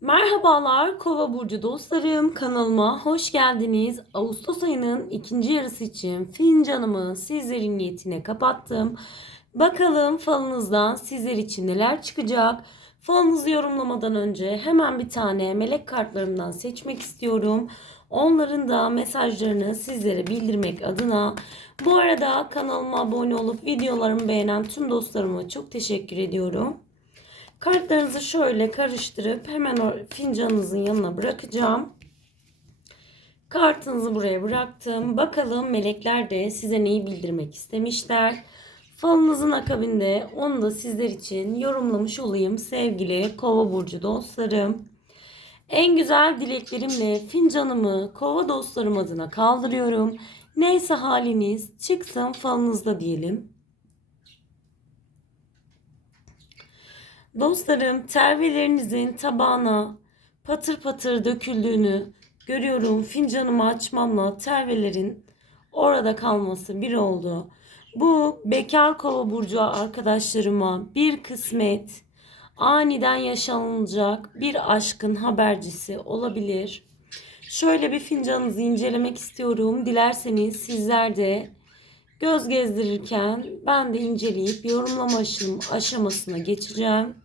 Merhabalar Kova burcu dostlarım kanalıma hoş geldiniz. Ağustos ayının ikinci yarısı için fincanımı sizlerin niyetine kapattım. Bakalım falınızdan sizler için neler çıkacak. Falınızı yorumlamadan önce hemen bir tane melek kartlarımdan seçmek istiyorum. Onların da mesajlarını sizlere bildirmek adına bu arada kanalıma abone olup videolarımı beğenen tüm dostlarıma çok teşekkür ediyorum. Kartlarınızı şöyle karıştırıp hemen o fincanınızın yanına bırakacağım. Kartınızı buraya bıraktım. Bakalım melekler de size neyi bildirmek istemişler. Falınızın akabinde onu da sizler için yorumlamış olayım sevgili kova burcu dostlarım. En güzel dileklerimle fincanımı kova dostlarım adına kaldırıyorum. Neyse haliniz çıksın falınızda diyelim. Dostlarım tervelerinizin tabağına patır patır döküldüğünü görüyorum. Fincanımı açmamla tervelerin orada kalması bir oldu. Bu bekar kova burcu arkadaşlarıma bir kısmet aniden yaşanılacak bir aşkın habercisi olabilir. Şöyle bir fincanınızı incelemek istiyorum. Dilerseniz sizler de göz gezdirirken ben de inceleyip yorumlama aşamasına geçeceğim.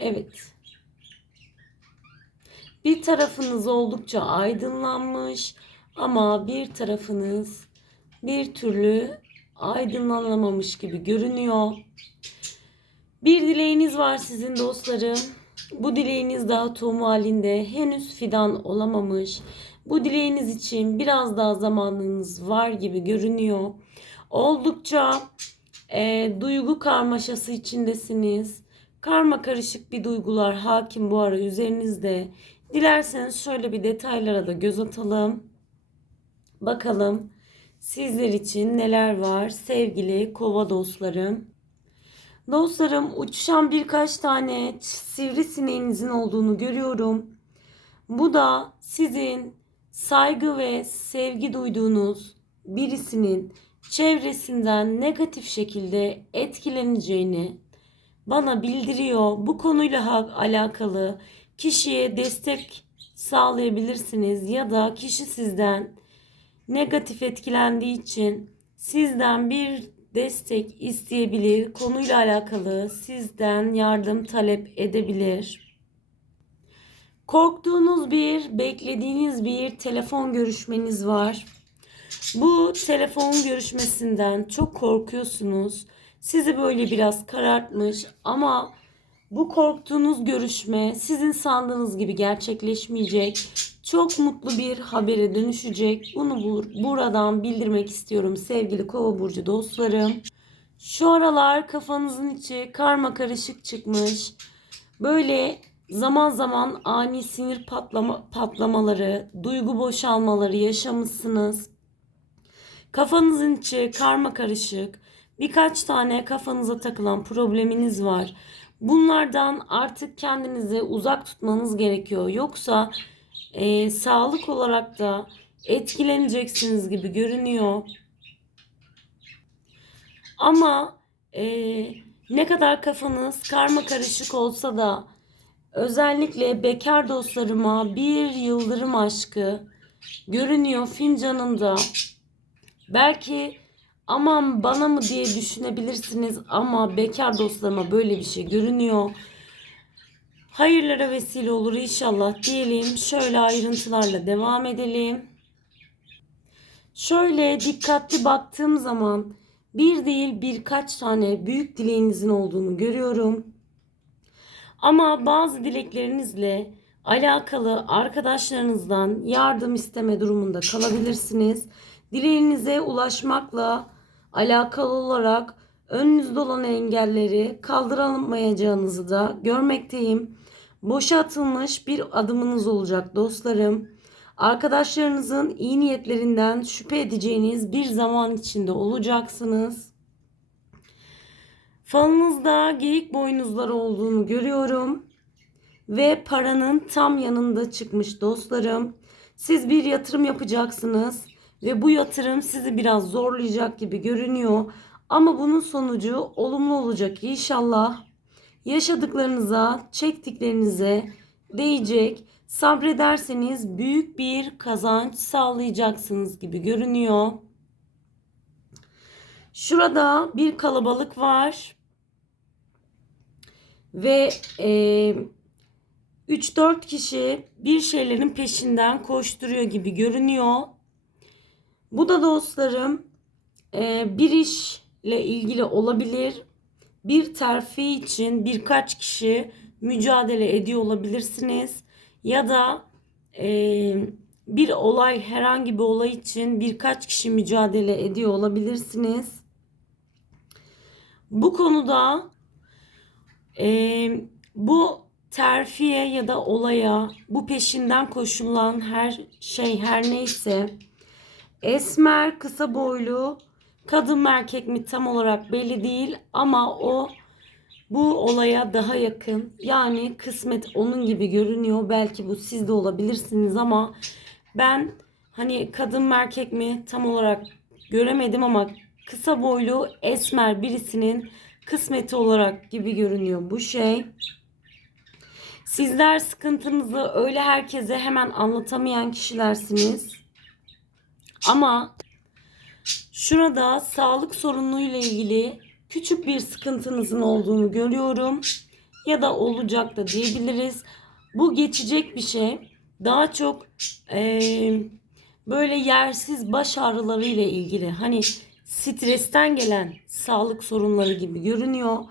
Evet. Bir tarafınız oldukça aydınlanmış ama bir tarafınız bir türlü aydınlanamamış gibi görünüyor. Bir dileğiniz var sizin dostlarım. Bu dileğiniz daha tohum halinde henüz fidan olamamış. Bu dileğiniz için biraz daha zamanınız var gibi görünüyor. Oldukça e, duygu karmaşası içindesiniz. Karma karışık bir duygular hakim bu ara üzerinizde. Dilerseniz şöyle bir detaylara da göz atalım. Bakalım sizler için neler var sevgili kova dostlarım. Dostlarım uçuşan birkaç tane sivrisineğinizin olduğunu görüyorum. Bu da sizin saygı ve sevgi duyduğunuz birisinin çevresinden negatif şekilde etkileneceğini bana bildiriyor. Bu konuyla alakalı kişiye destek sağlayabilirsiniz ya da kişi sizden negatif etkilendiği için sizden bir destek isteyebilir. Konuyla alakalı sizden yardım talep edebilir. Korktuğunuz bir, beklediğiniz bir telefon görüşmeniz var. Bu telefon görüşmesinden çok korkuyorsunuz. Sizi böyle biraz karartmış ama bu korktuğunuz görüşme sizin sandığınız gibi gerçekleşmeyecek. Çok mutlu bir habere dönüşecek. Bunu bur- buradan bildirmek istiyorum sevgili Kova burcu dostlarım. Şu aralar kafanızın içi karma karışık çıkmış. Böyle zaman zaman ani sinir patlama, patlamaları, duygu boşalmaları yaşamışsınız. Kafanızın içi karma karışık. Birkaç tane kafanıza takılan probleminiz var. Bunlardan artık kendinizi uzak tutmanız gerekiyor. Yoksa e, sağlık olarak da etkileneceksiniz gibi görünüyor. Ama e, ne kadar kafanız karma karışık olsa da özellikle bekar dostlarıma bir yıldırım aşkı görünüyor fincanında. Belki aman bana mı diye düşünebilirsiniz ama bekar dostlarıma böyle bir şey görünüyor. Hayırlara vesile olur inşallah diyelim. Şöyle ayrıntılarla devam edelim. Şöyle dikkatli baktığım zaman bir değil birkaç tane büyük dileğinizin olduğunu görüyorum. Ama bazı dileklerinizle alakalı arkadaşlarınızdan yardım isteme durumunda kalabilirsiniz. Dileğinize ulaşmakla alakalı olarak önünüzde olan engelleri kaldıramayacağınızı da görmekteyim. Boşa atılmış bir adımınız olacak dostlarım. Arkadaşlarınızın iyi niyetlerinden şüphe edeceğiniz bir zaman içinde olacaksınız. Falınızda geyik boynuzları olduğunu görüyorum. Ve paranın tam yanında çıkmış dostlarım. Siz bir yatırım yapacaksınız ve bu yatırım sizi biraz zorlayacak gibi görünüyor. Ama bunun sonucu olumlu olacak inşallah. yaşadıklarınıza, çektiklerinize değecek. Sabrederseniz büyük bir kazanç sağlayacaksınız gibi görünüyor. Şurada bir kalabalık var. Ve e, 3-4 kişi bir şeylerin peşinden koşturuyor gibi görünüyor. Bu da dostlarım e, bir işle ilgili olabilir. Bir terfi için birkaç kişi mücadele ediyor olabilirsiniz. Ya da e, bir olay herhangi bir olay için birkaç kişi mücadele ediyor olabilirsiniz. Bu konuda e, bu terfiye ya da olaya bu peşinden koşulan her şey her neyse esmer kısa boylu kadın mı erkek mi tam olarak belli değil ama o bu olaya daha yakın. Yani kısmet onun gibi görünüyor. Belki bu siz de olabilirsiniz ama ben hani kadın mı erkek mi tam olarak göremedim ama kısa boylu esmer birisinin kısmeti olarak gibi görünüyor bu şey. Sizler sıkıntınızı öyle herkese hemen anlatamayan kişilersiniz. Ama şurada sağlık sorunuyla ilgili küçük bir sıkıntınızın olduğunu görüyorum. Ya da olacak da diyebiliriz. Bu geçecek bir şey. Daha çok eee, böyle yersiz baş ağrıları ile ilgili. Hani stresten gelen sağlık sorunları gibi görünüyor.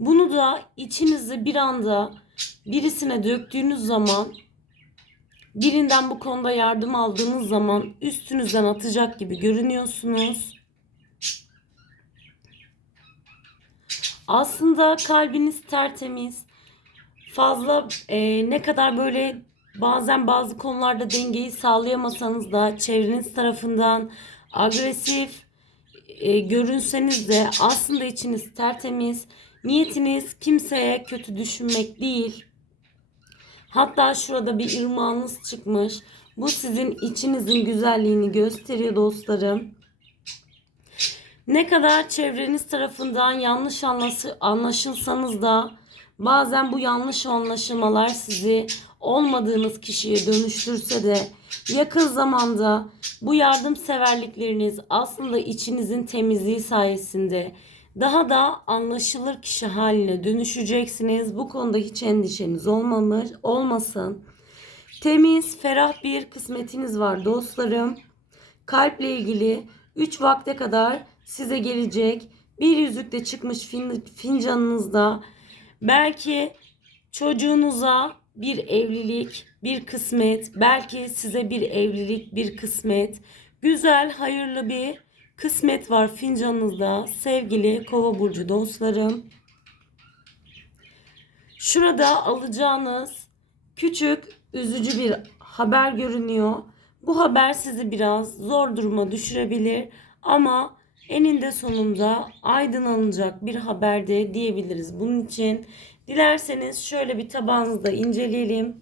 Bunu da içinizi bir anda birisine döktüğünüz zaman birinden bu konuda yardım aldığınız zaman üstünüzden atacak gibi görünüyorsunuz. Aslında kalbiniz tertemiz. Fazla e, ne kadar böyle bazen bazı konularda dengeyi sağlayamasanız da çevreniz tarafından agresif e, görünseniz de aslında içiniz tertemiz. Niyetiniz kimseye kötü düşünmek değil. Hatta şurada bir ırmağınız çıkmış. Bu sizin içinizin güzelliğini gösteriyor dostlarım. Ne kadar çevreniz tarafından yanlış anlaşı, anlaşılsanız da bazen bu yanlış anlaşılmalar sizi olmadığınız kişiye dönüştürse de yakın zamanda bu yardımseverlikleriniz aslında içinizin temizliği sayesinde daha da anlaşılır kişi haline dönüşeceksiniz. Bu konuda hiç endişeniz olmamış, olmasın. Temiz, ferah bir kısmetiniz var dostlarım. Kalple ilgili 3 vakte kadar size gelecek bir yüzükte çıkmış fin, fincanınızda belki çocuğunuza bir evlilik, bir kısmet, belki size bir evlilik, bir kısmet, güzel, hayırlı bir kısmet var fincanınızda sevgili kova burcu dostlarım. Şurada alacağınız küçük üzücü bir haber görünüyor. Bu haber sizi biraz zor duruma düşürebilir ama eninde sonunda aydınlanacak bir haber de diyebiliriz. Bunun için dilerseniz şöyle bir tabağınızda inceleyelim.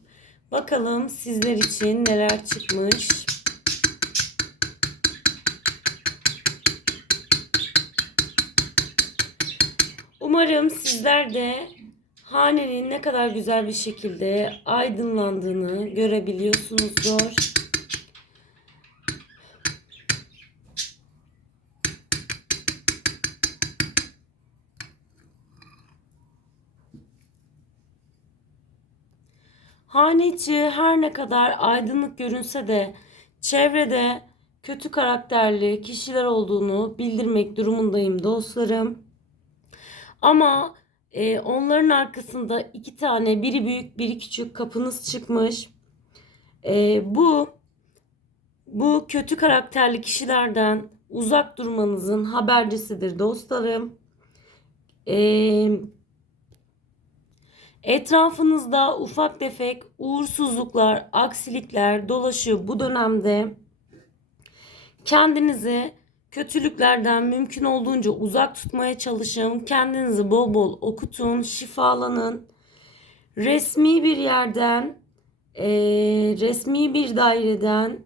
Bakalım sizler için neler çıkmış. Umarım sizler de hanenin ne kadar güzel bir şekilde aydınlandığını görebiliyorsunuzdur. Hane içi her ne kadar aydınlık görünse de çevrede kötü karakterli kişiler olduğunu bildirmek durumundayım dostlarım. Ama e, onların arkasında iki tane biri büyük biri küçük kapınız çıkmış. E, bu bu kötü karakterli kişilerden uzak durmanızın habercisidir dostlarım. Eee Etrafınızda ufak tefek uğursuzluklar, aksilikler dolaşıyor bu dönemde. Kendinizi kötülüklerden mümkün olduğunca uzak tutmaya çalışın. Kendinizi bol bol okutun, şifalanın. Resmi bir yerden, e, resmi bir daireden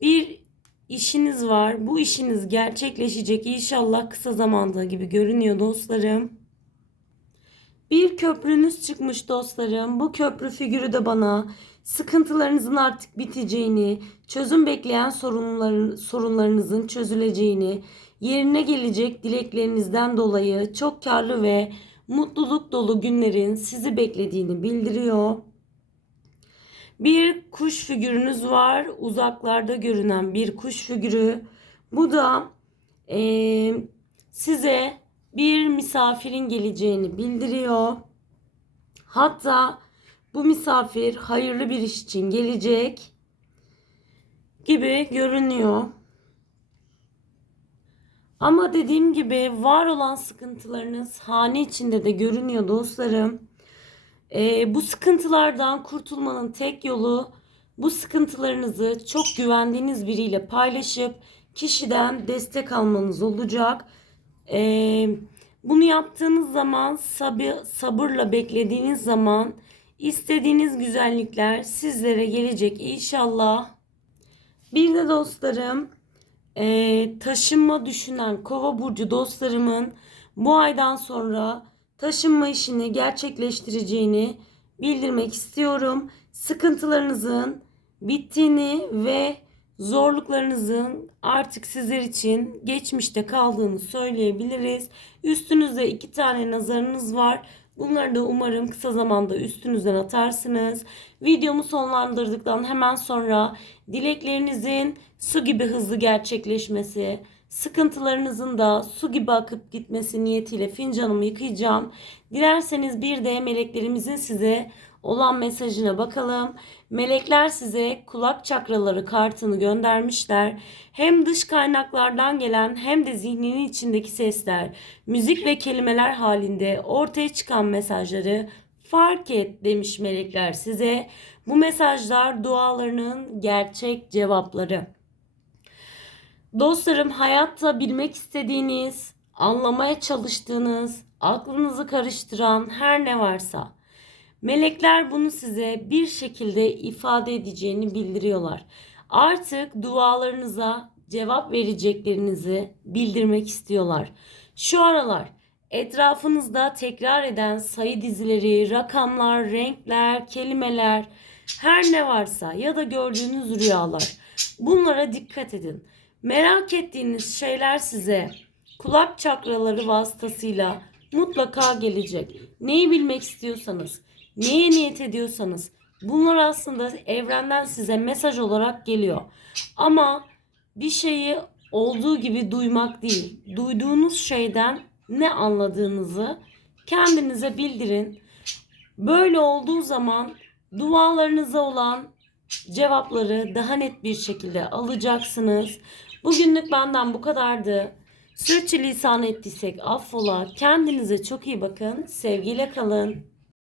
bir işiniz var. Bu işiniz gerçekleşecek inşallah kısa zamanda gibi görünüyor dostlarım. Bir köprünüz çıkmış dostlarım. Bu köprü figürü de bana sıkıntılarınızın artık biteceğini, çözüm bekleyen sorunların, sorunlarınızın çözüleceğini, yerine gelecek dileklerinizden dolayı çok karlı ve mutluluk dolu günlerin sizi beklediğini bildiriyor. Bir kuş figürünüz var. Uzaklarda görünen bir kuş figürü. Bu da eee, size bir misafirin geleceğini bildiriyor. Hatta bu misafir hayırlı bir iş için gelecek gibi görünüyor. Ama dediğim gibi var olan sıkıntılarınız hane içinde de görünüyor dostlarım. Ee, bu sıkıntılardan kurtulmanın tek yolu bu sıkıntılarınızı çok güvendiğiniz biriyle paylaşıp kişiden destek almanız olacak. Ee, bunu yaptığınız zaman sabı, sabırla beklediğiniz zaman istediğiniz güzellikler sizlere gelecek inşallah. Bir de dostlarım e, taşınma düşünen kova burcu dostlarımın bu aydan sonra taşınma işini gerçekleştireceğini bildirmek istiyorum. Sıkıntılarınızın bittiğini ve zorluklarınızın artık sizler için geçmişte kaldığını söyleyebiliriz. Üstünüzde iki tane nazarınız var. Bunları da umarım kısa zamanda üstünüzden atarsınız. Videomu sonlandırdıktan hemen sonra dileklerinizin su gibi hızlı gerçekleşmesi, sıkıntılarınızın da su gibi akıp gitmesi niyetiyle fincanımı yıkayacağım. Dilerseniz bir de meleklerimizin size olan mesajına bakalım. Melekler size kulak çakraları kartını göndermişler. Hem dış kaynaklardan gelen hem de zihninin içindeki sesler, müzik ve kelimeler halinde ortaya çıkan mesajları fark et demiş melekler size. Bu mesajlar dualarının gerçek cevapları. Dostlarım hayatta bilmek istediğiniz, anlamaya çalıştığınız, aklınızı karıştıran her ne varsa melekler bunu size bir şekilde ifade edeceğini bildiriyorlar. Artık dualarınıza cevap vereceklerinizi bildirmek istiyorlar. Şu aralar etrafınızda tekrar eden sayı dizileri, rakamlar, renkler, kelimeler, her ne varsa ya da gördüğünüz rüyalar bunlara dikkat edin. Merak ettiğiniz şeyler size kulak çakraları vasıtasıyla mutlaka gelecek. Neyi bilmek istiyorsanız, neye niyet ediyorsanız bunlar aslında evrenden size mesaj olarak geliyor. Ama bir şeyi olduğu gibi duymak değil, duyduğunuz şeyden ne anladığınızı kendinize bildirin. Böyle olduğu zaman dualarınıza olan cevapları daha net bir şekilde alacaksınız. Bugünlük benden bu kadardı. Sürçülisan ettiysek affola. Kendinize çok iyi bakın. Sevgiyle kalın.